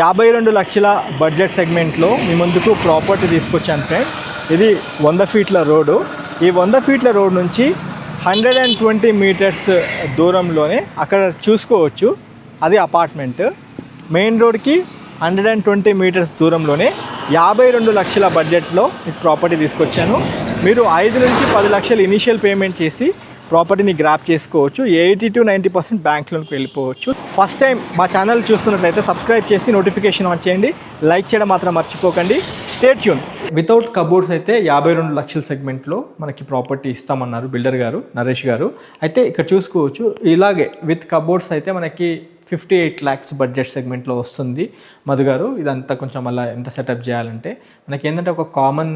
యాభై రెండు లక్షల బడ్జెట్ సెగ్మెంట్లో మీ ముందుకు ప్రాపర్టీ తీసుకొచ్చాను ఫ్రెండ్. ఇది వంద ఫీట్ల రోడ్డు. ఈ వంద ఫీట్ల రోడ్ నుంచి హండ్రెడ్ అండ్ ట్వంటీ మీటర్స్ దూరంలోనే అక్కడ చూసుకోవచ్చు. అది అపార్ట్మెంట్. మెయిన్ రోడ్కి హండ్రెడ్ అండ్ ట్వంటీ మీటర్స్ దూరంలోనే యాభై రెండు లక్షల బడ్జెట్లో మీకు ప్రాపర్టీ తీసుకొచ్చాను. మీరు ఐదు నుంచి పది లక్షలు ఇనీషియల్ పేమెంట్ చేసి ప్రాపర్టీని గ్రాప్ చేసుకోవచ్చు. Eighty to ninety percent bank లోన్కి వెళ్ళిపోవచ్చు. ఫస్ట్ టైం మా ఛానల్ చూస్తున్నట్లయితే సబ్స్క్రైబ్ చేసి నోటిఫికేషన్ ఆన్ చేయండి. లైక్ చేయడం మాత్రం మర్చిపోకండి. స్టేట్ ట్యూన్ వితౌట్ కబోర్డ్స్ అయితే యాభై రెండు లక్షల సెగ్మెంట్లో మనకి ప్రాపర్టీ ఇస్తామన్నారు బిల్డర్ గారు నరేష్ గారు. అయితే ఇక్కడ చూసుకోవచ్చు. ఇలాగే విత్ కబోర్డ్స్ అయితే మనకి ఫిఫ్టీ ఎయిట్ ల్యాక్స్ బడ్జెట్ సెగ్మెంట్లో వస్తుంది. మధు గారు ఇదంతా కొంచెం అలా ఎంత సెటప్ చేయాలంటే మనకి ఏంటంటే ఒక common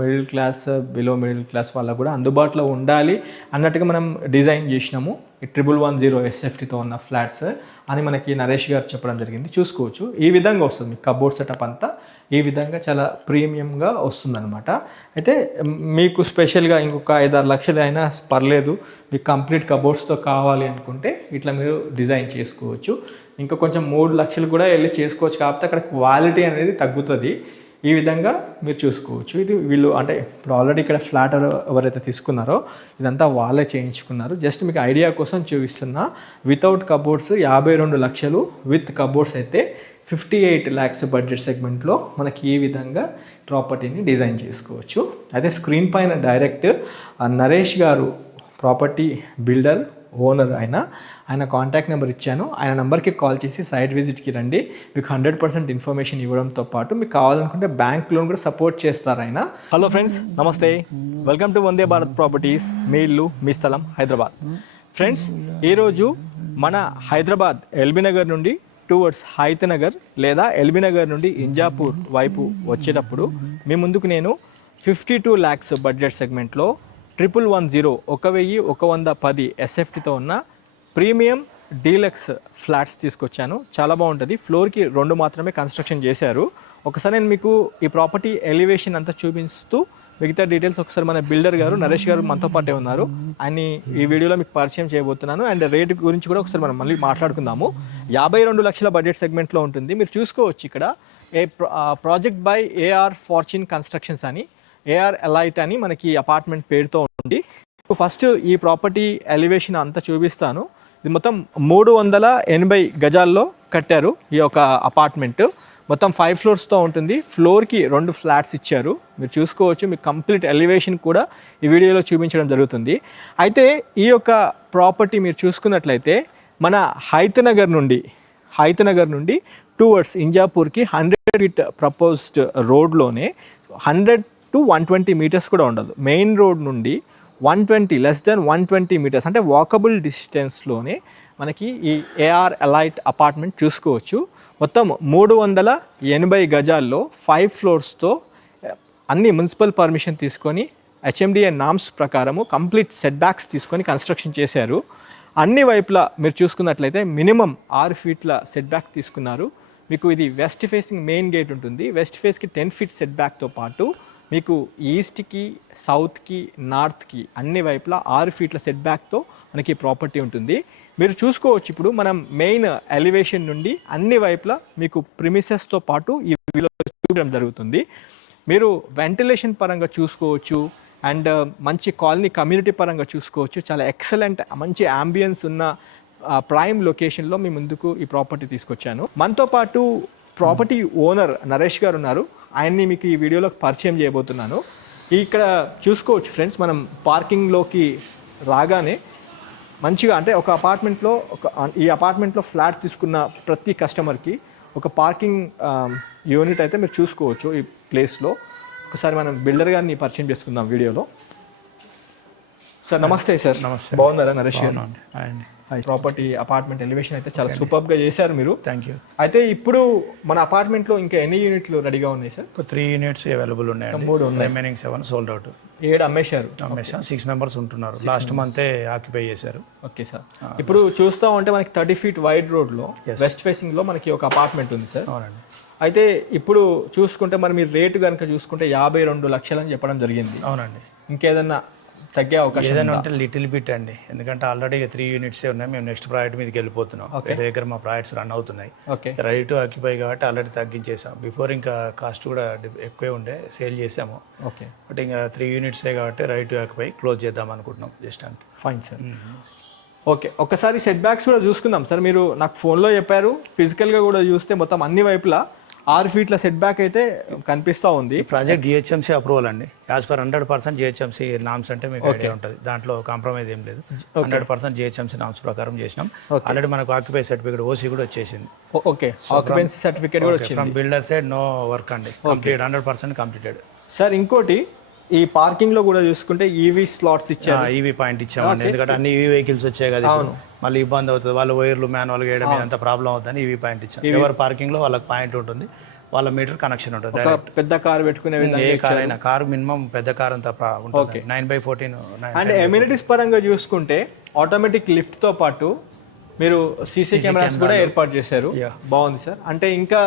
middle class below middle class వాళ్ళకు కూడా అందుబాటులో ఉండాలి అన్నట్టుగా మనం డిజైన్ చేసినాము. ట్రిపుల్ వన్ జీరో ఎస్ఎఫ్టీతో ఉన్న ఫ్లాట్స్ అని మనకి నరేష్ గారు చెప్పడం జరిగింది. చూసుకోవచ్చు. ఈ విధంగా వస్తుంది. మీకు కబోర్డ్ సెటప్ అంతా ఈ విధంగా చాలా ప్రీమియంగా వస్తుందన్నమాట. అయితే మీకు స్పెషల్గా ఇంకొక ఐదారు లక్షలు అయినా పర్లేదు. మీకు కంప్లీట్ కబోర్డ్స్తో కావాలి అనుకుంటే ఇట్లా మీరు డిజైన్ చేసుకోవచ్చు. ఇంకా కొంచెం మూడు లక్షలు కూడా వెళ్ళి చేసుకోవచ్చు. కాకపోతే అక్కడ క్వాలిటీ అనేది తగ్గుతుంది. ఈ విధంగా మీరు చూసుకోవచ్చు. ఇది వీళ్ళు అంటే ఇప్పుడు ఆల్రెడీ ఇక్కడ ఫ్లాట్ ఎవరైతే తీసుకున్నారో ఇదంతా వాళ్ళే చేయించుకున్నారు. జస్ట్ మీకు ఐడియా కోసం చూపిస్తున్నా వితౌట్ కబోర్డ్స్ యాభై రెండు లక్షలు విత్ కబోర్డ్స్ అయితే ఫిఫ్టీ ఎయిట్ ల్యాక్స్ బడ్జెట్ సెగ్మెంట్లో మనకి ఈ విధంగా ప్రాపర్టీని డిజైన్ చేసుకోవచ్చు. అయితే స్క్రీన్ పైన డైరెక్ట్ నరేష్ గారు ప్రాపర్టీ బిల్డర్ ఓనర్ ఆయన ఆయన కాంటాక్ట్ నెంబర్ ఇచ్చాను. ఆయన నెంబర్కి కాల్ చేసి సైట్ విజిట్కి రండి. మీకు హండ్రెడ్ పర్సెంట్ ఇన్ఫర్మేషన్ ఇవ్వడంతో పాటు మీకు కావాలనుకుంటే బ్యాంక్ లోన్ కూడా సపోర్ట్ చేస్తారు ఆయన. Hello friends namaste. Welcome to Vande Bharat properties మీ ఇల్లు మీ స్థలం హైదరాబాద్. ఫ్రెండ్స్ ఈరోజు మన హైదరాబాద్ ఎల్బీ నగర్ నుండి టువర్డ్స్ హైత్ నగర్ లేదా ఎల్బీ నగర్ నుండి ఇంజాపూర్ వైపు వచ్చేటప్పుడు మీ ముందుకు నేను ఫిఫ్టీ టూ ల్యాక్స్ బడ్జెట్ సెగ్మెంట్లో ట్రిపుల్ వన్ జీరో ఒక వెయ్యి ఒక వంద పది ఎస్ఎఫ్టీతో ఉన్న ప్రీమియం డీలక్స్ ఫ్లాట్స్ తీసుకొచ్చాను. చాలా బాగుంటుంది. ఫ్లోర్కి రెండు మాత్రమే కన్స్ట్రక్షన్ చేశారు. ఒకసారి నేను మీకు ఈ ప్రాపర్టీ ఎలివేషన్ అంతా చూపిస్తూ మిగతా డీటెయిల్స్ ఒకసారి మన బిల్డర్ గారు నరేష్ గారు మనతో పాటే ఉన్నారు. అని ఈ వీడియోలో మీకు పరిచయం చేయబోతున్నాను. అండ్ రేట్ గురించి కూడా ఒకసారి మనం మళ్ళీ మాట్లాడుకుందాము. యాభై రెండు లక్షల బడ్జెట్ సెగ్మెంట్లో ఉంటుంది. మీరు చూసుకోవచ్చు ఇక్కడ. A project by AR fortune constructions అని. ఏఆర్ ఎలైట్ అని మనకి అపార్ట్మెంట్ పేరుతో ఉంది. ఫస్ట్ ఈ ప్రాపర్టీ ఎలివేషన్ అంతా చూపిస్తాను. ఇది మొత్తం మూడు వందల ఎనభై గజాల్లో కట్టారు ఈ యొక్క అపార్ట్మెంట్ మొత్తం ఫైవ్ ఫ్లోర్స్తో ఉంటుంది. ఫ్లోర్కి రెండు ఫ్లాట్స్ ఇచ్చారు. మీరు చూసుకోవచ్చు మీకు కంప్లీట్ ఎలివేషన్ కూడా ఈ వీడియోలో చూపించడం జరుగుతుంది. అయితే ఈ యొక్క ప్రాపర్టీ మీరు చూసుకున్నట్లయితే మన హైతనగర్ నుండి హైతనగర్ నుండి టూవర్డ్స్ ఇంజాపూర్కి hundred feet proposed రోడ్లోనే hundred to one twenty metres కూడా ఉండదు. మెయిన్ రోడ్ నుండి one twenty less than one twenty metres అంటే వాకబుల్ డిస్టెన్స్లోనే మనకి ఈ ఏఆర్ అలైట్ అపార్ట్మెంట్ చూసుకోవచ్చు. మొత్తం మూడు వందల ఎనభై గజాల్లో ఫైవ్ ఫ్లోర్స్తో అన్ని మున్సిపల్ పర్మిషన్ తీసుకొని హెచ్ఎండిఏ నామ్స్ ప్రకారము కంప్లీట్ సెట్ బ్యాక్స్ తీసుకొని కన్స్ట్రక్షన్ చేశారు. అన్ని వైపులా మీరు చూసుకున్నట్లయితే మినిమం ఆరు ఫీట్ల సెట్ బ్యాక్ తీసుకున్నారు. మీకు ఇది వెస్ట్ ఫేసింగ్ మెయిన్ గేట్ ఉంటుంది. వెస్ట్ ఫేస్కి టెన్ ఫీట్ సెట్ బ్యాక్తో పాటు మీకు ఈస్ట్కి సౌత్కి నార్త్కి అన్ని వైపులా ఆరు ఫీట్ల సెట్ బ్యాక్తో మనకి ప్రాపర్టీ ఉంటుంది. మీరు చూసుకోవచ్చు ఇప్పుడు మనం మెయిన్ ఎలివేషన్ నుండి అన్ని వైపులా మీకు ప్రిమిసెస్తో పాటు ఈ వీలో చూడడం జరుగుతుంది. మీరు వెంటిలేషన్ పరంగా చూసుకోవచ్చు అండ్ uh, మంచి కాలనీ కమ్యూనిటీ పరంగా చూసుకోవచ్చు. చాలా ఎక్సలెంట్ మంచి అంబియన్స్ ఉన్న uh, ప్రైమ్ లొకేషన్లో మీ ముందుకు ఈ ప్రాపర్టీ తీసుకొచ్చాను. మనతో పాటు ప్రాపర్టీ ఓనర్ నరేష్ గారు ఉన్నారు. ఆయన్ని మీకు ఈ వీడియోలో పరిచయం చేయబోతున్నాను. ఇక్కడ చూసుకోవచ్చు ఫ్రెండ్స్ మనం పార్కింగ్లోకి రాగానే మంచిగా అంటే ఒక అపార్ట్మెంట్లో ఒక ఈ అపార్ట్మెంట్లో ఫ్లాట్ తీసుకున్న ప్రతి కస్టమర్కి ఒక పార్కింగ్ యూనిట్ అయితే మీరు చూసుకోవచ్చు ఈ ప్లేస్లో. ఒకసారి మనం బిల్డర్ గారిని పరిచయం చేసుకుందాం వీడియోలో. సార్ నమస్తే సార్. నమస్తే. బాగున్నారా నరేష్ గారు? అండి. ప్రాపర్టీ అపార్ట్మెంట్ ఎలివేషన్ అయితే చాలా సూపర్గా చేశారు మీరు. థ్యాంక్ యూ అయితే ఇప్పుడు మన అపార్ట్మెంట్లో ఇంకా ఎన్ని యూనిట్లు రెడీగా ఉన్నాయి సార్ త్రీ యూనిట్స్ అవైలబుల్ ఉన్నాయండి. మూడు ఉన్నాయి. రిమైనింగ్ సెవెన్ సోల్డ్ అవుట్ ఏడు అమ్మేశారు. అమ్మేసాం సిక్స్ మెంబర్స్ ఉంటున్నారు. లాస్ట్ మంతే ఆక్యుపై చేశారు. ఓకే సార్ ఇప్పుడు చూస్తా ఉంటే మనకి థర్టీ ఫీట్ వైడ్ రోడ్లో వెస్ట్ ఫేసింగ్లో మనకి ఒక అపార్ట్మెంట్ ఉంది సార్ అవునండి. అయితే ఇప్పుడు చూసుకుంటే మరి మీరు రేటు కనుక చూసుకుంటే యాభై రెండు లక్షలు అని చెప్పడం జరిగింది. అవునండి. ఇంకేదన్నా తగ్గే అవకాశం ఏదైనా ఉంటే లిటిల్ బిట్ అండి. ఎందుకంటే ఆల్రెడీ త్రీ యూనిట్సే ఉన్నాయి. మేము నెక్స్ట్ ప్రాజెక్ట్ మీదకి వెళ్ళిపోతున్నాం. వేరే దగ్గర మా ప్రాజెక్ట్స్ రన్ అవుతున్నాయి. రెడీ టు ఆక్యుపై కాబట్టి ఆల్రెడీ తగ్గించేసాం. బిఫోర్ ఇంకా కాస్ట్ కూడా ఎక్కువే ఉండే సేల్ చేసాము. ఓకే బట్ ఇంకా త్రీ యూనిట్సే కాబట్టి రెడీ టు ఆక్యుపై క్లోజ్ చేద్దాం అనుకుంటున్నాం జస్ట్ అంతే. ఫైన్ సార్ ఓకే ఒక్కసారి సెట్ బ్యాక్స్ కూడా చూసుకుందాం. సార్ మీరు నాకు ఫోన్లో చెప్పారు. ఫిజికల్గా కూడా చూస్తే మొత్తం అన్ని వైపులా ఆరు ఫీట్ల సెట్ బ్యాక్ అయితే కనిపిస్తూ ఉంది. ప్రాజెక్ట్ జిహెచ్ఎంసీ అప్రూవల్ అండి. As per hundred percent GHMC norms అంటే మీకు ఐడియా ఉంటుంది. దాంట్లో కాంప్రమైజ్ ఏం లేదు. హండ్రెడ్ పర్సెంట్ జిహెచ్ఎంసీ నామ్స్ ప్రకారం చేసినాం. ఆల్రెడీ మనకు ఆక్యుపై సర్టిఫికేట్ ఓసీ కూడా వచ్చేసింది. ఓకే ఆక్యుపెన్సీ సర్టిఫికేట్ కూడా వచ్చింది. From builder side no work అండి. Complete hundred percent completed sir ఇంకోటి ఈ పార్కింగ్లో కూడా చూసుకుంటే ఈవీ స్లాట్స్ ఇచ్చారు. ఈవీ పాయింట్ ఇచ్చామండి. ఎందుకంటే అన్ని ఈవీ వెహికల్స్ వచ్చాయి కదా. మళ్ళీ ఇబ్బంది అవుతుంది. వాళ్ళు వైర్లు మాన్యువల్ వేయడం అంత ప్రాబ్లం అవుతుందని ఈవీ పాయింట్ ఇచ్చాం. ఎవరి పార్కింగ్లో వాళ్ళకి పాయింట్ ఉంటుంది. వాళ్ళ మీటర్ కనెక్షన్ ఉంటుంది. పెద్ద కార్ పెట్టుకునే ఏ కార్ అయినా. కార్ మినిమం పెద్ద కార్ అంత ఉంటుంది nine by fourteen and amenities పరంగా చూసుకుంటే ఆటోమేటిక్ లిఫ్ట్తో పాటు మీరు సీసీ కెమెరాస్ కూడా ఏర్పాటు చేశారు. బాగుంది సార్. అంటే ఇంకా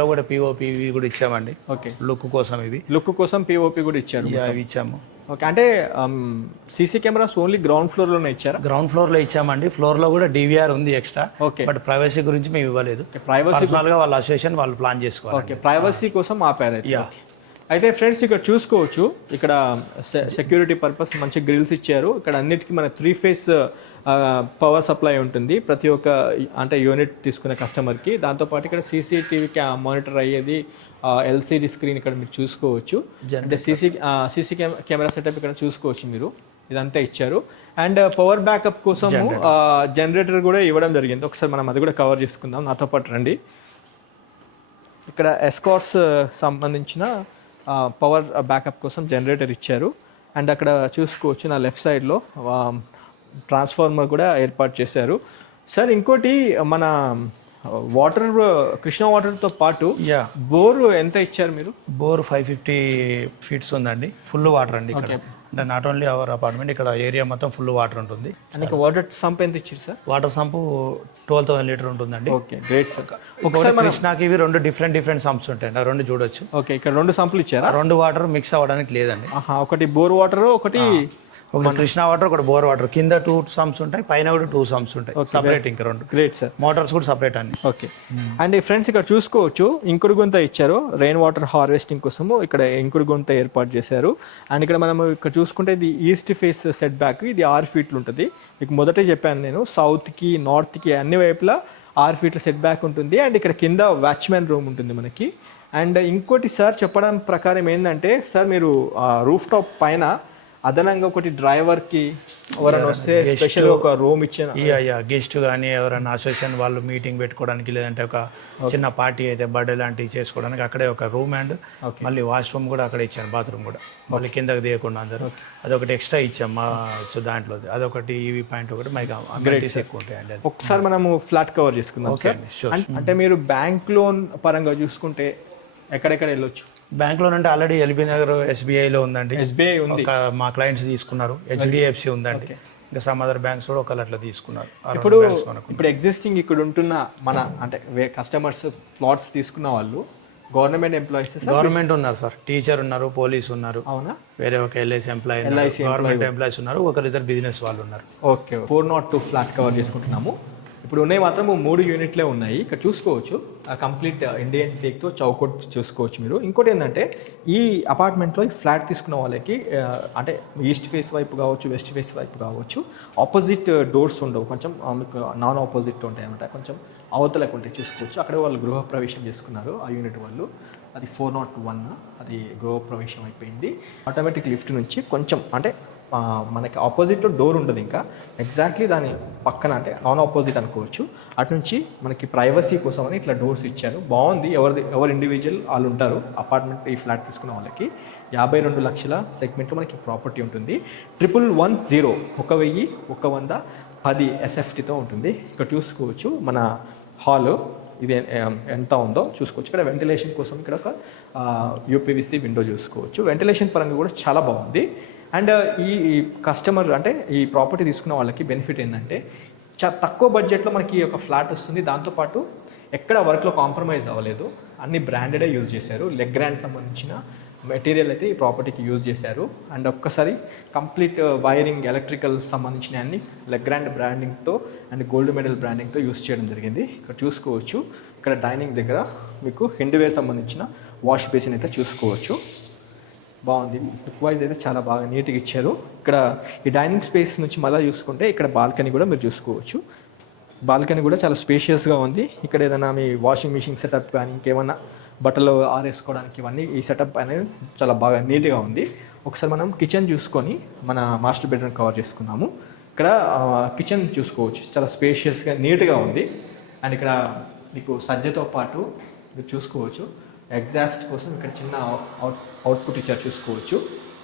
లో కూడా పిఓపి కూడా ఇచ్చామండి. ఓకే లుక్ కోసం ఇవి లుక్ కోసం పిఓపి కూడా ఇచ్చారు ఇచ్చాము. ఓకే అంటే సీసీ కెమెరాస్ ఓన్లీ గ్రౌండ్ ఫ్లోర్లోనే ఇచ్చారా? గ్రౌండ్ ఫ్లోర్లో ఇచ్చామండి. ఫ్లోర్లో కూడా డివిఆర్ ఉంది ఎక్స్ట్రా ఓకే బట్ ప్రైవసీ గురించి మేము ఇవ్వలేదు. ప్రైవసీ వాళ్ళ అసోసియేషన్ వాళ్ళు ప్లాన్ చేసుకోవాలి. ఓకే ప్రైవసీ కోసం ఆపారు అయితే ఫ్రెండ్స్ ఇక్కడ చూసుకోవచ్చు. ఇక్కడ సెక్యూరిటీ పర్పస్ మంచి గ్రిల్స్ ఇచ్చారు. ఇక్కడ అన్నిటికీ మన త్రీ ఫేస్ పవర్ సప్లై ఉంటుంది. ప్రతి ఒక్క అంటే యూనిట్ తీసుకునే కస్టమర్కి దాంతోపాటు ఇక్కడ సీసీటీవీ మానిటర్ అయ్యేది ఎల్సిడి స్క్రీన్ ఇక్కడ మీరు చూసుకోవచ్చు. అంటే సీసీ సీసీ కెమెరా సెటప్ ఇక్కడ చూసుకోవచ్చు మీరు. ఇదంతా ఇచ్చారు. అండ్ పవర్ బ్యాకప్ కోసం జనరేటర్ కూడా ఇవ్వడం జరిగింది. ఒకసారి మనం అది కూడా కవర్ చేసుకుందాం. నాతో పాటు రండి. ఇక్కడ ఎస్కార్స్ సంబంధించిన పవర్ బ్యాకప్ కోసం జనరేటర్ ఇచ్చారు. అండ్ అక్కడ చూసుకోవచ్చు నా లెఫ్ట్ సైడ్లో ట్రాన్స్ఫార్మర్ కూడా ఏర్పాటు చేశారు. సార్ ఇంకోటి మన వాటర్ కృష్ణ వాటర్తో పాటు యా బోరు ఎంత ఇచ్చారు మీరు? బోర్ ఫైవ్ ఫిఫ్టీ ఫీట్స్ ఉందండి. ఫుల్ వాటర్ అండి ఇక్కడ. అంటే నాట్ ఓన్లీ అవర్ అపార్ట్మెంట్ ఇక్కడ ఏరియా మొత్తం ఫుల్ వాటర్ ఉంటుంది. వాటర్ సంప్ ఎంత ఇచ్చారు sir? Water sump twelve thousand litre ఉంటుందండి. ఓకే గ్రేట్ సార్ ఒకసారి కృష్ణాకి ఇవి రెండు డిఫరెంట్ డిఫరెంట్ సంప్స్ ఉంటాయండి. ఆ రెండు చూడొచ్చు. ఓకే ఇక్కడ రెండు సంపులు ఇచ్చారా? రెండు వాటర్ మిక్స్ అవ్వడానికి లేదండి. ఒకటి బోర్ వాటర్ ఒకటి ఒకటి కృష్ణా వాటర్ ఒకటి బోర్ వాటర్. కింద టూ సమ్స్ ఉంటాయి పైన కూడా టూ సమ్స్ ఉంటాయి. సపరేట్ ఇంకా రెండు. గ్రేట్ సార్ మోటార్స్ కూడా సపరేట్ అండి ఓకే అండ్ ఫ్రెండ్స్ ఇక్కడ చూసుకోవచ్చు ఇంకుడు గుంత ఇచ్చారు రెయిన్ వాటర్ హార్వెస్టింగ్ కోసము ఇక్కడ ఇంకుడు గుంత ఏర్పాటు చేశారు. అండ్ ఇక్కడ మనం ఇక్కడ చూసుకుంటే ఇది ఈస్ట్ ఫేస్ సెట్ బ్యాక్ ఇది ఆరు ఫీట్లు ఉంటుంది. మీకు మొదటే చెప్పాను నేను సౌత్కి నార్త్కి అన్ని వైపులా ఆరు ఫీట్ల సెట్ బ్యాక్ ఉంటుంది. అండ్ ఇక్కడ కింద వాచ్మెన్ రూమ్ ఉంటుంది మనకి. అండ్ ఇంకోటి సార్ చెప్పడం ప్రకారం ఏంటంటే సార్ మీరు రూఫ్ టాప్ పైన అదనంగా ఒకటి డ్రైవర్కి ఎవరైనా వస్తే స్పెషల్ ఒక రూమ్ ఇచ్చిన? గెస్ట్ కానీ ఎవరైనా అసోసియేషన్ వాళ్ళు మీటింగ్ పెట్టుకోవడానికి లేదంటే ఒక చిన్న పార్టీ అయితే బర్త్డే లాంటివి చేసుకోవడానికి అక్కడే ఒక రూమ్ అండ్ మళ్ళీ వాష్రూమ్ కూడా అక్కడే ఇచ్చాను బాత్రూమ్ కూడా. మళ్ళీ కిందకి తీయకుండా అందరూ. అదొకటి ఎక్స్ట్రా ఇచ్చాం మా దాంట్లో. అదొకటి ఈవీ పాయింట్ ఒకటి మైక్ అమ్యూనిటీస్ ఎక్కువ ఉంటాయండి ఒకసారి మనము ఫ్లాట్ కవర్ చేసుకుందాం ఓకే అంటే మీరు బ్యాంక్ లోన్ పరంగా చూసుకుంటే ఎక్కడెక్కడ వెళ్ళొచ్చు? బ్యాంక్లో నుండి ఆల్రెడీ ఎల్బీ నగర్ ఎస్బీఐలో ఉందండి. ఎస్బీఐ ఉంది. మా క్లయింట్స్ తీసుకున్నారు. హెచ్డిఎఫ్సి ఉందండి. ఇంకా సమ్ అదర్ బ్యాంక్స్ కూడా ఒకళ్ళు అట్లా తీసుకున్నారు. ఇప్పుడు. ఇప్పుడు ఎగ్జిస్టింగ్ ఇక్కడ ఉంటున్న మన అంటే కస్టమర్స్ ప్లాట్స్ తీసుకున్న వాళ్ళు గవర్నమెంట్ ఎంప్లాయీస్ గవర్నమెంట్ ఉన్నారు సార్. టీచర్ ఉన్నారు పోలీస్ ఉన్నారు. అవునా? వేరే ఒక ఎల్ఐసి ఎంప్లాయీ గవర్నమెంట్ ఎంప్లాయీస్ ఉన్నారు. ఒకరిద్దరు బిజినెస్ వాళ్ళు ఉన్నారు. Okay. Four nought two flat cover చేసుకుంటున్నాము. ఇప్పుడు ఉన్నాయి మాత్రం మూడు యూనిట్లే ఉన్నాయి. ఇక్కడ చూసుకోవచ్చు. ఆ కంప్లీట్ ఇండియన్ టేక్తో చౌకోట్ చూసుకోవచ్చు మీరు. ఇంకోటి ఏంటంటే ఈ అపార్ట్మెంట్లో ఈ ఫ్లాట్ తీసుకున్న వాళ్ళకి అంటే ఈస్ట్ ఫేస్ వైపు కావచ్చు వెస్ట్ ఫేస్ వైపు కావచ్చు ఆపోజిట్ డోర్స్ ఉండవు. కొంచెం మీకు నాన్ ఆపోజిట్ ఉంటాయి అనమాట కొంచెం అవతలకు ఉంటాయి. చూసుకోవచ్చు. అక్కడ వాళ్ళు గృహ ప్రవేశం చేసుకున్నారు ఆ యూనిట్ వాళ్ళు. అది ఫోర్ నాట్ వన్ అది గృహప్రవేశం అయిపోయింది. ఆటోమేటిక్ లిఫ్ట్ నుంచి కొంచెం అంటే మనకి ఆపోజిట్లో డోర్ ఉంటుంది ఇంకా. ఎగ్జాక్ట్లీ దాని పక్కన అంటే నాన్ ఆపోజిట్ అనుకోవచ్చు. అటు నుంచి మనకి ప్రైవసీ కోసం అని ఇట్లా డోర్స్ ఇచ్చారు. బాగుంది. ఎవరిది ఎవరు ఇండివిజువల్ వాళ్ళు ఉంటారు అపార్ట్మెంట్ ఈ ఫ్లాట్ తీసుకున్న వాళ్ళకి. యాభై రెండు లక్షల సెగ్మెంట్లో మనకి ప్రాపర్టీ ఉంటుంది. ట్రిపుల్ వన్ జీరో ఒక వెయ్యి ఒక వంద పది ఎస్ఎఫ్టీతో ఉంటుంది. ఇక్కడ చూసుకోవచ్చు మన హాల్ ఇది ఎంత ఉందో చూసుకోవచ్చు. ఇక్కడ వెంటిలేషన్ కోసం ఇక్కడ ఒక యూపీవీసీ విండో చూసుకోవచ్చు. వెంటిలేషన్ పరంగా కూడా చాలా బాగుంది. అండ్ uh, ఈ కస్టమర్ అంటే ఈ ప్రాపర్టీ తీసుకున్న వాళ్ళకి బెనిఫిట్ ఏంటంటే చా తక్కువ బడ్జెట్లో మనకి ఒక ఫ్లాట్ వస్తుంది. దాంతోపాటు ఎక్కడ వర్క్లో కాంప్రమైజ్ అవ్వలేదు. అన్ని బ్రాండెడే యూజ్ చేశారు. లెగ్ గ్రాండ్ సంబంధించిన మెటీరియల్ అయితే ఈ ప్రాపర్టీకి యూజ్ చేశారు. అండ్ ఒక్కసారి కంప్లీట్ వైరింగ్ ఎలక్ట్రికల్ సంబంధించిన అన్ని గ్రాండ్ బ్రాండింగ్తో అండ్ గోల్డ్ మెడల్ బ్రాండింగ్తో యూజ్ చేయడం జరిగింది. ఇక్కడ చూసుకోవచ్చు. ఇక్కడ డైనింగ్ దగ్గర మీకు హెండ్వేర్ సంబంధించిన వాష్ బేసిన్ అయితే చూసుకోవచ్చు. బాగుంది. లుక్ వైజ్ అయితే చాలా బాగా నీట్గా ఇచ్చారు. ఇక్కడ ఈ డైనింగ్ స్పేస్ నుంచి మళ్ళీ చూసుకుంటే ఇక్కడ బాల్కనీ కూడా మీరు చూసుకోవచ్చు. బాల్కనీ కూడా చాలా స్పేషియస్గా ఉంది. ఇక్కడ ఏదైనా మీ వాషింగ్ మిషన్ సెటప్ కానీ ఇంకేమన్నా బట్టలు ఆరేసుకోవడానికి ఇవన్నీ ఈ సెటప్ అనేది చాలా బాగా నీట్గా ఉంది. ఒకసారి మనం కిచెన్ చూసుకొని మన మాస్టర్ బెడ్రూమ్ కవర్ చేసుకున్నాము ఇక్కడ కిచెన్ చూసుకోవచ్చు. చాలా స్పేషియస్గా నీట్గా ఉంది. అండ్ ఇక్కడ మీకు సజ్జతో పాటు మీరు చూసుకోవచ్చు. ఎగ్జాస్ట్ కోసం ఇక్కడ చిన్న అవుట్ అవుట్పుట్ ఇచ్చారు చూసుకోవచ్చు.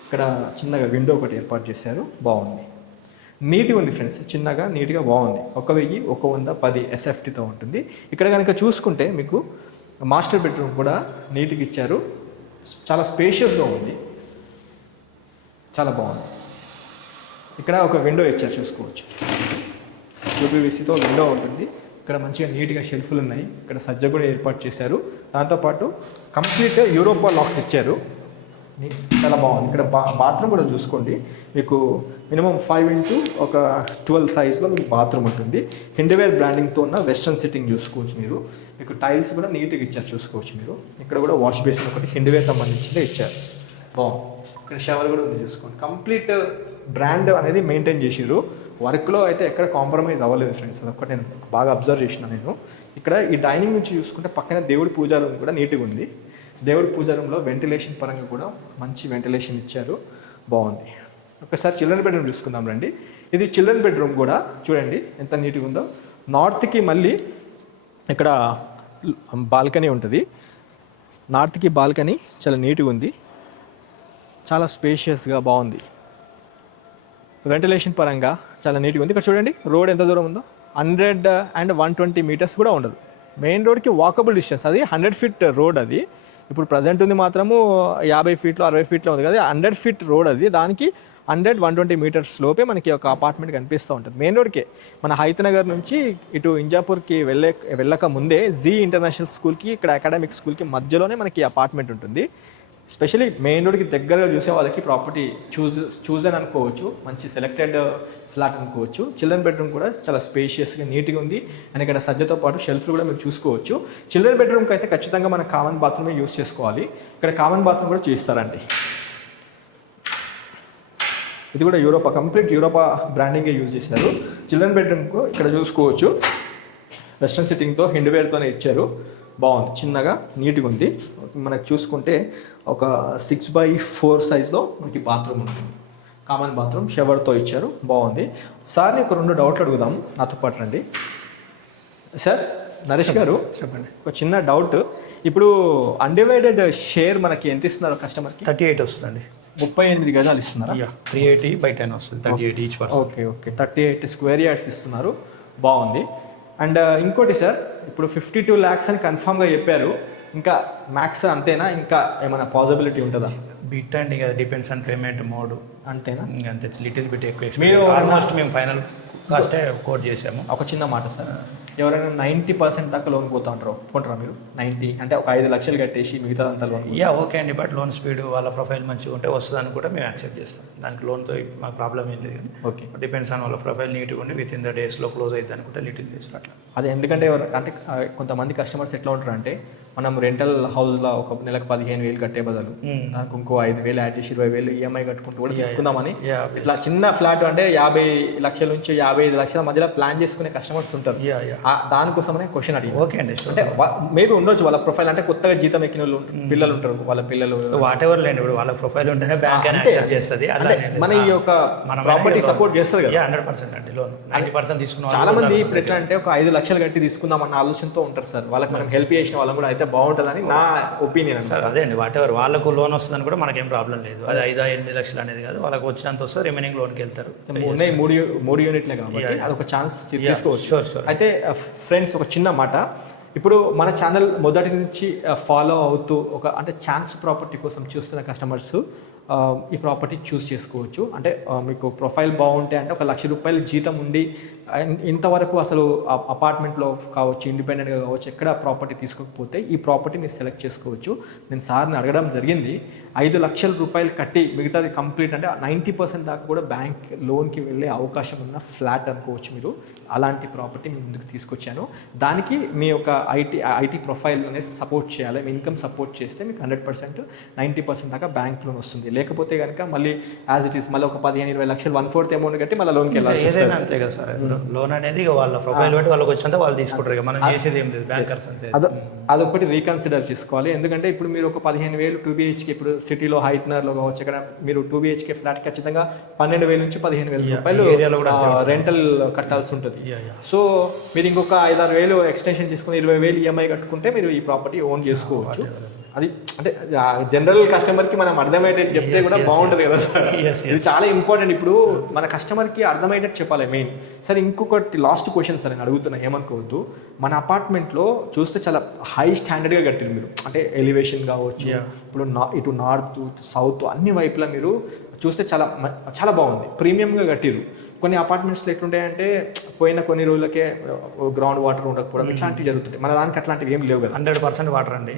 ఇక్కడ చిన్నగా విండో ఒకటి ఏర్పాటు చేశారు. బాగుంది. నీట్గా ఉంది ఫ్రెండ్స్ చిన్నగా నీట్గా బాగుంది. ఒక వెయ్యి ఒక వంద పది ఎస్ఎఫ్టీతో ఉంటుంది. ఇక్కడ కనుక చూసుకుంటే మీకు మాస్టర్ బెడ్రూమ్ కూడా నీట్గా ఇచ్చారు. చాలా స్పేషియస్గా ఉంది. చాలా బాగుంది. ఇక్కడ ఒక విండో ఇచ్చారు చూసుకోవచ్చు. యూపీవీసీతో విండో ఉంటుంది. ఇక్కడ మంచిగా నీట్గా షెల్ఫ్లు ఉన్నాయి. ఇక్కడ సజ్జ కూడా ఏర్పాటు చేశారు. దాంతోపాటు కంప్లీట్ యూరోపా లాక్స్ ఇచ్చారు. చాలా బాగుంది. ఇక్కడ బా బాత్రూమ్ కూడా చూసుకోండి. మీకు మినిమం ఫైవ్ ఇంటూ ఒక ట్వెల్వ్ సైజ్లో మీకు బాత్రూమ్ ఉంటుంది. హిండ్వేర్ బ్రాండింగ్తో ఉన్న వెస్ట్రన్ సిట్టింగ్ చూసుకోవచ్చు మీరు. మీకు టైల్స్ కూడా నీట్గా ఇచ్చారు చూసుకోవచ్చు మీరు. ఇక్కడ కూడా వాష్ బేసిన్ ఒకటి హిండ్వేర్ సంబంధించిందే ఇచ్చారు. బాగుంది. ఇక్కడ షవర్ కూడా ఉంది చూసుకోండి. కంప్లీట్ బ్రాండ్ అనేది మెయింటైన్ చేసిర్రు. వర్క్లో అయితే ఎక్కడ కాంప్రమైజ్ అవ్వలేదు ఫ్రెండ్స్. అదొక్కటి నేను బాగా అబ్జర్వ్ చేసిన నేను. ఇక్కడ ఈ డైనింగ్ నుంచి చూసుకుంటే పక్కన దేవుడి పూజలు కూడా నీట్గా ఉంది. దేవుడి పూజా రూమ్లో వెంటిలేషన్ పరంగా కూడా మంచి వెంటిలేషన్ ఇచ్చారు. బాగుంది. ఒకసారి చిల్డ్రన్ బెడ్రూమ్ చూసుకుందాం రండి. ఇది చిల్డ్రన్ బెడ్రూమ్ కూడా. చూడండి ఎంత నీట్గా ఉందో. నార్త్కి మళ్ళీ ఇక్కడ బాల్కనీ ఉంటుంది. నార్త్కి బాల్కనీ చాలా నీట్గా ఉంది. చాలా స్పేషియస్గా బాగుంది. వెంటిలేషన్ పరంగా చాలా నీట్గా ఉంది. ఇక్కడ చూడండి రోడ్ ఎంత దూరం ఉందో. Hundred and one twenty meters కూడా ఉండదు. మెయిన్ రోడ్కి వాకబుల్ డిస్టెన్స్ అది హండ్రెడ్ ఫీట్ రోడ్ అది. ఇప్పుడు ప్రజెంట్ ఉంది మాత్రము యాభై ఫీట్లో అరవై ఫీట్లో ఉంది కదా హండ్రెడ్ ఫీట్ రోడ్ అది. దానికి హండ్రెడ్ వన్ ట్వంటీ మీటర్స్ లోపే మనకి ఒక అపార్ట్మెంట్ కనిపిస్తూ ఉంటుంది. మెయిన్ రోడ్కే మన హైతనగర్ నుంచి ఇటు ఇంజాపూర్కి వెళ్ళే వెళ్ళక ముందే జీ ఇంటర్నేషనల్ స్కూల్కి ఇక్కడ అకాడమిక్ స్కూల్కి మధ్యలోనే మనకి అపార్ట్మెంట్ ఉంటుంది. స్పెషలీ మెయిన్ రోడ్కి దగ్గరగా చూసే వాళ్ళకి ప్రాపర్టీ చూజ్ చూజ్ అని అనుకోవచ్చు. మంచి సెలెక్టెడ్ ఫ్లాట్ అనుకోవచ్చు. చిల్డ్రన్ బెడ్రూమ్ కూడా చాలా స్పేషియస్గా నీట్గా ఉంది. అండ్ ఇక్కడ సజ్జతో పాటు షెల్ఫ్లు కూడా మీరు చూసుకోవచ్చు. చిల్డ్రన్ బెడ్రూమ్కి అయితే ఖచ్చితంగా మనం కామన్ బాత్రూమే యూస్ చేసుకోవాలి. ఇక్కడ కామన్ బాత్రూమ్ కూడా చూస్తారండి ఇది కూడా యూరోపా కంప్లీట్ యూరోపా బ్రాండింగే యూజ్ చేశారు చిల్డ్రన్ బెడ్రూమ్కు ఇక్కడ చూసుకోవచ్చు. వెస్ట్రన్ సిట్టింగ్తో హిండ్వేర్తోనే ఇచ్చారు. బాగుంది. చిన్నగా నీట్గా ఉంది. మనకు చూసుకుంటే ఒక సిక్స్ బై ఫోర్ సైజ్లో మనకి బాత్రూమ్ ఉంటుంది కామన్ బాత్రూమ్ షవర్తో ఇచ్చారు. బాగుంది. సార్ని ఒక రెండు డౌట్లు అడుగుదాం. నాతో పాటు రండి. సార్ నరేష్ గారు చెప్పండి. ఒక చిన్న డౌట్. ఇప్పుడు అన్డివైడెడ్ షేర్ మనకి ఎంత ఇస్తున్నారు కస్టమర్కి థర్టీ ఎయిట్ వస్తుందండి. ముప్పై ఎనిమిది గజాలు ఇస్తున్నారా? త్రీ ఎయిటీ బై టెన్ వస్తుంది. Thirty eight each okay okay. Thirty eight square yards ఇస్తున్నారు. బాగుంది. అండ్ ఇంకోటి సార్ ఇప్పుడు ఫిఫ్టీ టూ ల్యాక్స్ అని కన్ఫామ్గా చెప్పారు. ఇంకా మ్యాక్స్ అంతేనా? ఇంకా ఏమైనా పాసిబిలిటీ ఉంటుందా? బిట్ అండ్ ఇక డిపెండ్స్ ఆన్ పేమెంట్ మోడ్ అంతేనా? అంతే లిటిల్ బిట్ ఎక్కువ మీరు- ఆల్మోస్ట్ మేము ఫైనల్ కాస్టే కోట్ చేసాము. ఒక చిన్న మాట సార్. ఎవరైనా నైంటీ పర్సెంట్ దాకా లోన్ పోతా ఉంటారు ఒప్పుకుంటారా మీరు? నైంటీ అంటే ఒక ఐదు లక్షలు కట్టేసి మిగతాదంతా లోన్ యా ఓకే అండి బట్ లోన్ స్పీడ్ వాళ్ళ ప్రొఫైల్ మంచిగా ఉంటే వస్తుందని కూడా మేము యాక్సెప్ట్ చేస్తాం. దానికి లోన్తో మాకు ప్రాబ్లం ఏం లేదు. ఓకే. డిపెండ్స్ ఆన్ వాళ్ళ ప్రొఫైల్ నీట్గా ఉండి విత్ ఇన్ ద డేస్లో క్లోజ్ అవుతుంది అనుకుంటే లిటిల్ డేస్ అట్లా. అదే ఎందుకంటే ఎవరు అంటే కొంతమంది కస్టమర్స్ ఎట్లా ఉంటారు అంటే మనం రెంటల్ హౌస్లో ఒక నెలకు పదిహేను వేలు కట్టే బదులు దానికి ఇంకో ఐదు వేలు యాడ్ చేసి ఇరవై వేలు ఈఎంఐ కట్టుకుంటూ కూడా తీసుకుందామని. ఇట్లా చిన్న ఫ్లాట్ అంటే యాభై లక్షల నుంచి యాభై ఐదు లక్షల మధ్యలో ప్లాన్ చేసుకునే కస్టమర్స్ ఉంటారు. దానికోసమనే క్వశ్చన్ అడిగి ఓకే అండి అంటే మేబీ ఉండొచ్చు వాళ్ళ ప్రొఫైల్ అంటే కొత్తగా జీతం ఎక్కిన వాళ్ళు పిల్లలు ఉంటారు వాళ్ళ పిల్లలు. వాట్ ఎవర్ లేండి ఇప్పుడు వాళ్ళ ప్రొఫైల్ ఉంటేనే బ్యాంక్ చేస్తుంది మన ఈ యొక్క ప్రాపర్టీ సపోర్ట్ చేస్తుంది కదా. హండ్రెడ్ పర్సెంట్ అండి లోన్ నైంటీ పర్సెంట్ తీసుకున్న చాలా మంది ఇప్పుడు ఎట్లా అంటే ఒక ఐదు లక్షలు కట్టి తీసుకుందాం అన్న ఆలోచనతో ఉంటారు సార్. వాళ్ళకి మనం హెల్ప్ చేసిన వాళ్ళని కూడా అయితే బాగుంటుందని నా ఒపీనియన్ సార్ అదే అండి వాట్ ఎవర్ వాళ్ళకు లోన్ వస్తుందని కూడా మనకేం ప్రాబ్లం లేదు. అది ఐదు ఎనిమిది లక్షలు అనేది కాదు. వాళ్ళకి వచ్చినంత వస్తే రిమైనింగ్ లోన్కి వెళ్తారు. ఉన్నాయి మూడు మూడు యూనిట్లే కాబట్టి అదొక ఛాన్స్ తీసుకోవచ్చు. అయితే ఫ్రెండ్స్ ఒక చిన్న మాట. ఇప్పుడు మన ఛానల్ మొదటి నుంచి ఫాలో అవుతూ ఒక అంటే ఛాన్స్ ప్రాపర్టీ కోసం చూస్తున్న కస్టమర్స్ ఈ ప్రాపర్టీ చూస్ చేసుకోవచ్చు. అంటే మీకు ప్రొఫైల్ బాగుంటే అంటే ఒక లక్ష రూపాయల జీతం ఉండి ఇంతవరకు అసలు అపార్ట్మెంట్లో కావచ్చు ఇండిపెండెంట్గా కావచ్చు ఎక్కడ ప్రాపర్టీ తీసుకోకపోతే ఈ ప్రాపర్టీ మీరు సెలెక్ట్ చేసుకోవచ్చు. నేను సార్ని అడగడం జరిగింది. ఐదు లక్షల రూపాయలు కట్టి మిగతాది కంప్లీట్ అంటే నైంటీ పర్సెంట్ దాకా కూడా బ్యాంక్ లోన్కి వెళ్ళే అవకాశం ఉన్న ఫ్లాట్ అనుకోవచ్చు మీరు. అలాంటి ప్రాపర్టీ మీ ముందుకు తీసుకొచ్చాను. దానికి మీ యొక్క ఐటీ ఐటీ ప్రొఫైల్ అనేది సపోర్ట్ చేయాలి. మీ ఇన్కమ్ సపోర్ట్ చేస్తే మీకు హండ్రెడ్ పర్సెంట్ నైంటీ పర్సెంట్ దాకా బ్యాంక్ లోన్ వస్తుంది. లేకపోతే కనుక మళ్ళీ యాజ్ ఇట్ ఈస్ మళ్ళీ ఒక పదిహేను ఇరవై లక్షలు వన్ ఫోర్త్ అమౌంట్ కట్టి మళ్ళీ లోన్కి వెళ్ళాలి ఏదైనా అంతే కదా సార్. లోన్ అనేది ఇక వాళ్ళ ప్రొఫైల్ బట్టి వాళ్ళకి వచ్చినంత వాళ్ళు తీసుకుంటారు మనం చేసేది ఏం లేదు. బ్యాంకర్స్ అంతే. అదో అదొకటి రీకన్సిడర్ చేసుకోవాలి. ఎందుకంటే ఇప్పుడు మీరు ఒక పదిహేను వేలు టూ బీహెచ్కే ఇప్పుడు సిటీలో హైత్నర్లో కావచ్చు ఇక్కడ మీరు టూ బీహెచ్కే ఫ్లాట్ ఖచ్చితంగా పన్నెండు వేల నుంచి పదిహేను వేల రూపాయలు ఏరియాలో కూడా రెంటల్ కట్టాల్సి ఉంటుంది. సో మీరు ఇంకొక ఐదారు వేలు ఎక్స్టెన్షన్ చేసుకుని ఇరవై వేలు ఈఎంఐ కట్టుకుంటే మీరు ఈ ప్రాపర్టీ ఓన్ చేసుకోవచ్చు. అది అంటే జనరల్ కస్టమర్కి మనం అర్థమయ్యేటట్టు చెప్తే కూడా బాగుంటుంది కదా సార్. ఇది చాలా ఇంపార్టెంట్ ఇప్పుడు మన కస్టమర్కి అర్థమయ్యేటట్టు చెప్పాలి మెయిన్ సరే ఇంకొకటి లాస్ట్ క్వశ్చన్ సార్ నేను అడుగుతున్నా ఏమనుకోవద్దు. మన అపార్ట్మెంట్లో చూస్తే చాలా హై స్టాండర్డ్గా కట్టారు మీరు. అంటే ఎలివేషన్ కావచ్చు ఇప్పుడు నా ఇటు నార్త్ సౌత్ అన్ని వైపులా మీరు చూస్తే చాలా చాలా బాగుంది. ప్రీమియంగా కట్టిరు కొన్ని అపార్ట్మెంట్స్లో ఎట్లుంటాయంటే పోయిన కొన్ని రోజులకే గ్రౌండ్ వాటర్ ఉండకపోవడం ఇట్లాంటివి జరుగుతుంది మన దానికి అట్లాంటివి ఏం లేవు కదా. హండ్రెడ్ పర్సెంట్ వాటర్ అండి.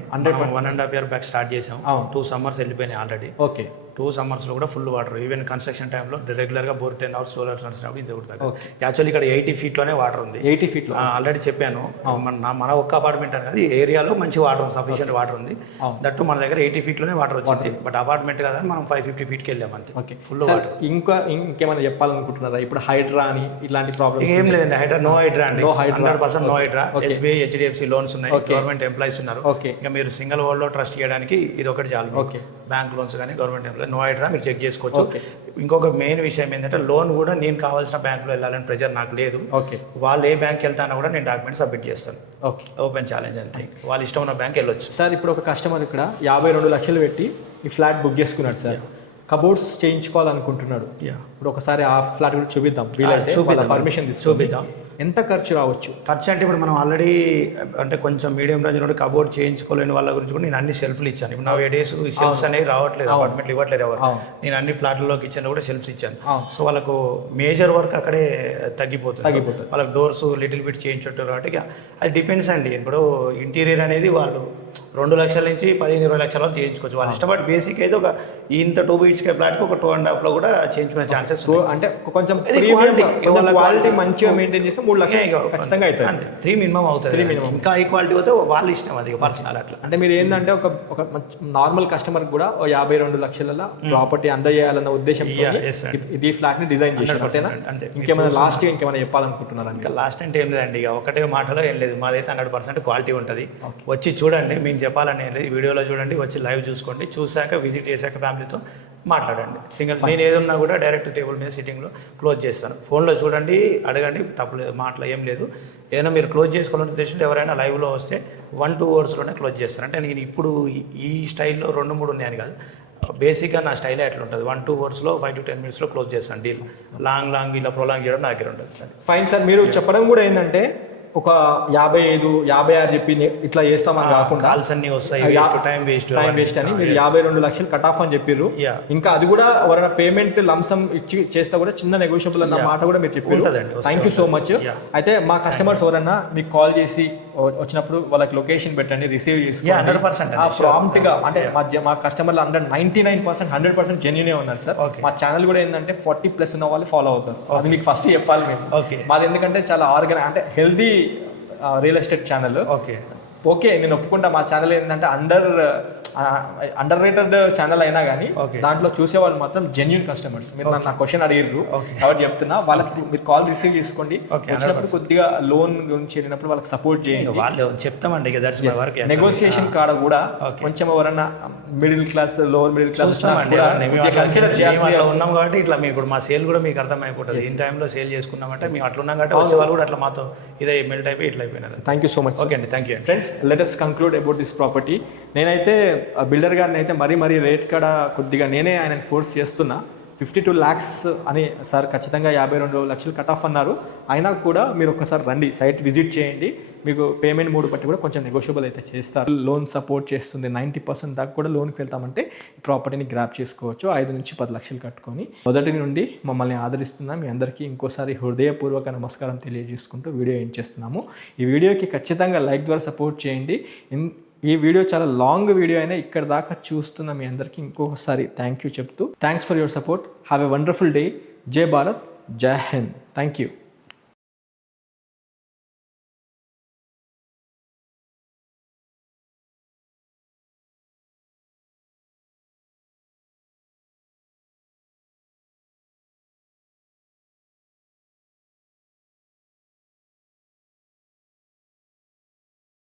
One and half year back start చేసాం. టూ సమ్మర్స్ వెళ్ళిపోయినాయి ఆల్రెడీ ఓకే. టూ సమ్మర్స్లో కూడా ఫుల్ వాటర్ ఈవెన్ కన్స్ట్రక్షన్ టైంలో రెగ్యులర్గా బోర్ టెన్ అవర్స్ సోలర్స్ నడిచినప్పుడు ఇది ఒకటి యాక్చువల్లీ ఇక్కడ ఎయిటీ ఫీట్లోనే వాటర్ ఉంది. ఎయిటీ ఫీట్లో ఆల్రెడీ చెప్పాను. మన నా- మన ఒక్క అపార్ట్మెంట్ అని కాదు ఈ ఏరియాలో మంచి వాటర్ సఫిషియెంట్ వాటర్ ఉంది. దట్టు మన దగ్గర ఎయిటీ ఫీట్లోనే వాటర్ వచ్చింది. బట్ అపార్ట్మెంట్ కదా మనం ఫైవ్ ఫిఫ్టీ ఫీట్కి వెళ్ళాం అంతే. ఓకే ఫుల్ సార్ ఇంకా ఇంకేమైనా చెప్పాలనుకుంటున్నారా? ఇప్పుడు హైడ్రా అని ఇలాంటి ప్రాబ్లమ్స్ ఏం లేదండి. హైడ్రా నో హైడ్రా అండి. Hundred percent no Hydraa SBI HDFC loans ఉన్నాయి. గవర్నమెంట్ ఎంప్లాయీస్ ఉన్నారు. ఓకే ఇంకా మీరు సింగిల్ వరల్డ్లో ట్రస్ట్ చేయడానికి ఇది ఒకటి చాలు ఓకే బ్యాంక్ లోన్స్ కానీ గవర్నమెంట్ ఎంప్లాయీ నో హైడ్రా మీరు చెక్ చేసుకోవచ్చు. ఇంకొక మెయిన్ విషయం ఏంటంటే లోన్ కూడా నేను కావాల్సిన బ్యాంకులో వెళ్ళాలని ప్రెజర్ నాకు లేదు. ఓకే. వాళ్ళు ఏ బ్యాంక్ వెళ్తానో కూడా నేను డాక్యుమెంట్ సబ్మిట్ చేస్తాను. ఓకే. ఓపెన్ ఛాలెంజ్ అంతే. వాళ్ళ ఇష్టం ఉన్న బ్యాంక్ వెళ్ళొచ్చు. సార్ ఇప్పుడు ఒక కస్టమర్ ఇక్కడ యాభై రెండు లక్షలు పెట్టి ఈ ఫ్లాట్ బుక్ చేసుకున్నాడు సార్. కబోర్డ్స్ చేయించుకోవాలనుకుంటున్నాడు. ఇప్పుడు ఒకసారి ఆ ఫ్లాట్ కూడా చూపిద్దాం. చూపిద్దాం. పర్మిషన్ చూపిద్దాం. ఎంత ఖర్చు రావచ్చు ఖర్చు అంటే ఇప్పుడు మనం ఆల్రెడీ అంటే కొంచెం మీడియం రేంజ్ నుండి కబోర్డ్ చేయించుకోలేని వాళ్ళ గురించి కూడా నేను అన్ని సెల్ఫ్లు ఇచ్చాను. ఇప్పుడు నా డేస్ షెల్ఫ్స్ అనేవి రావట్లేదు అపార్ట్మెంట్లు ఇవ్వట్లేదు ఎవరు. నేను అన్ని ఫ్లాట్లలోకి ఇచ్చాను కూడా షెల్ఫ్స్ ఇచ్చాను. సో వాళ్ళకు మేజర్ వర్క్ అక్కడే తగ్గిపోతుంది. తగ్గిపోతుంది. వాళ్ళకి డోర్స్ లిటిల్ బిట్ చేయించుంటారు కాబట్టి అది డిపెండ్స్ అండి. ఇప్పుడు ఇంటీరియర్ అనేది వాళ్ళు రెండు లక్షల నుంచి పదిహేను ఇరవై లక్షల వరకు చేయించుకోవచ్చు. వాళ్ళు ఇష్టపడి బేసిక్ అయితే ఒక ఇంత టూ బీచ్కే ఫ్లాట్కి ఒక టూ అండ్ హాఫ్లో కూడా చేయించుకునే ఛాన్సెస్ అంటే కొంచెం క్వాలిటీ మంచిగా మెయింటైన్ చేస్తే మూడు లక్షలు ఖచ్చితంగా అవుతుంది. అంతే త్రీ మినిమం అవుతుంది ఇంకా హై క్వాలిటీ అయితే వాళ్ళ ఇష్టం అది పర్సనల్ అట్లా. అంటే మీరు ఏంటంటే ఒక ఒక నార్మల్ కస్టమర్ కూడా యాభై రెండు లక్షల ప్రాపర్టీ అందజేయాలన్న Yeah, yes, sir. ఇది ఫ్లాట్ని డిజైన్ అంతేనా అంతే. ఇంకేమైనా లాస్ట్ ఇంకేమైనా చెప్పాలనుకుంటున్నారా ఇంకా లాస్ట్ అంటే ఏం లేదండి. ఇక ఒకటే మాటలో ఏం లేదు. మాదైతే హండ్రెడ్ పర్సెంట్ క్వాలిటీ ఉంటుంది. వచ్చి చూడండి. మేము చెప్పాలని ఈ వీడియోలో చూడండి వచ్చి లైవ్ చూసుకోండి. చూసాక విజిట్ చేశాక ఫ్యామిలీతో మాట్లాడండి. సింగిల్ నేను ఏదున్నా కూడా డైరెక్ట్ టేబుల్ మీద సిట్టింగ్లో క్లోజ్ చేస్తాను. ఫోన్లో చూడండి అడగండి తప్పలేదు మాటలు ఏం లేదు. ఏదైనా మీరు క్లోజ్ చేసుకోవాలని ఉద్దేశంతో ఎవరైనా లైవ్లో వస్తే వన్ టూ అవర్స్లోనే క్లోజ్ చేస్తాను అంటే నేను ఇప్పుడు ఈ- స్టైల్లో రెండు మూడు ఉన్నాయని కాదు. బేసిక్గా నా స్టైల్ ఎట్లా ఉంటుంది వన్ టూ అవర్స్లో ఫైవ్ టు టెన్ మినిట్స్లో క్లోజ్ చేస్తాను డీల్. లాంగ్ లాంగ్ ఇలా ప్రొలాంగ్ చేయడం నా దగ్గర ఉంటుంది. ఫైన్ సార్ మీరు చెప్పడం కూడా ఏంటంటే ఒక యాభై ఐదు యాభై ఆరు చెప్పి ఇట్లా చేస్తామని కాకుండా కాల్స్ అన్ని వస్తాయి టైం వేస్ట్ టైం వేస్ట్ అని మీరు యాభై రెండు లక్షలు కట్ ఆఫ్ అని చెప్పారు. ఇంకా అది కూడా ఎవరైనా పేమెంట్ లంసం ఇచ్చి చేస్తే కూడా చిన్న నెగోషియబుల్ అన్న మాట కూడా మీరు చెప్పారు థ్యాంక్ యూ సో మచ్. అయితే మా కస్టమర్స్ ఎవరన్నా మీకు కాల్ చేసి వచ్చినప్పుడు వాళ్ళకి లొకేషన్ పెట్టండి రిసీవ్ 100% అండి, sure. ప్రాంప్ట్గా అంటే మా మా కస్టమర్లు hundred ninety nine percent hundred percent జెన్యునే ఉన్నారు సార్. మా ఛానల్ కూడా ఏంటంటే ఫార్టీ ప్లస్ ఉన్న వాళ్ళు ఫాలో అవుతారు. అది మీకు ఫస్ట్ చెప్పాలి మేము ఓకే మాది ఎందుకంటే చాలా ఆర్గన్ అంటే healthy real estate channel okay okay నేను ఒప్పుకుంటా మా ఛానల్ ఏంటంటే అండర్ అండర్ రేటెడ్ ఛానల్ అయినా కానీ. దాంట్లో చూసే వాళ్ళు మాత్రం జెన్యున్ కస్టమర్స్ మీరు నా క్వశ్చన్ అడిగారు Okay. కాబట్టి చెప్తున్నా వాళ్ళకి మీరు కాల్ రిసీవ్ చేసుకోండి. వచ్చినప్పుడు కొద్దిగా లోన్ గురించి వెళ్ళినప్పుడు వాళ్ళకి సపోర్ట్ చేయండి. వాళ్ళు చెప్తామండి నెగోసియేషన్ కాడ కూడా Okay. కొంచెం ఎవరన్నా middle class lower middle class ఉన్నాం కాబట్టి ఇట్లా మీకు ఇప్పుడు మా సేల్ కూడా మీకు అర్థమైపోతుంది. ఈ టైంలో సేల్ చేసుకున్నామంటే మేము అట్లా ఉన్నాం కాబట్టి వచ్చే వాళ్ళు కూడా అట్లా మాతో ఇదే మెల్ట్ అయిపోయి ఇట్లా అయిపోయినారు. Thank you so much okay అండి thank you friends let us conclude about this property నేనైతే బిల్డర్ గారిని అయితే మరీ మరీ రేట్ కాడ కొద్దిగా నేనే ఆయన ఫోర్స్ చేస్తున్నా. ఫిఫ్టీ టూ ల్యాక్స్ అని సార్ ఖచ్చితంగా యాభై రెండు లక్షలు కట్ ఆఫ్ అన్నారు. అయినా కూడా మీరు ఒక్కసారి రండి సైట్ విజిట్ చేయండి. మీకు పేమెంట్ మూడు బట్టి కూడా కొంచెం నెగోషియబుల్ అయితే చేస్తారు. లోన్ సపోర్ట్ చేస్తుంది. నైంటీ పర్సెంట్ దాకా కూడా లోన్కి వెళ్తామంటే ప్రాపర్టీని గ్రాప్ చేసుకోవచ్చు. ఐదు నుంచి పది లక్షలు కట్టుకొని మొదటి నుండి మమ్మల్ని ఆదరిస్తున్న మీ అందరికీ ఇంకోసారి హృదయపూర్వక నమస్కారం తెలియజేసుకుంటూ వీడియో ఏం చేస్తున్నాము. ఈ వీడియోకి ఖచ్చితంగా లైక్ ద్వారా సపోర్ట్ చేయండి. ఈ వీడియో చాలా లాంగ్ వీడియో అయినా ఇక్కడ దాకా చూస్తున్న మీ అందరికీ ఇంకొకసారి థ్యాంక్ యూ చెప్తూ. Thanks for your support have a wonderful day జై భారత్ జై హింద్ థ్యాంక్ యూ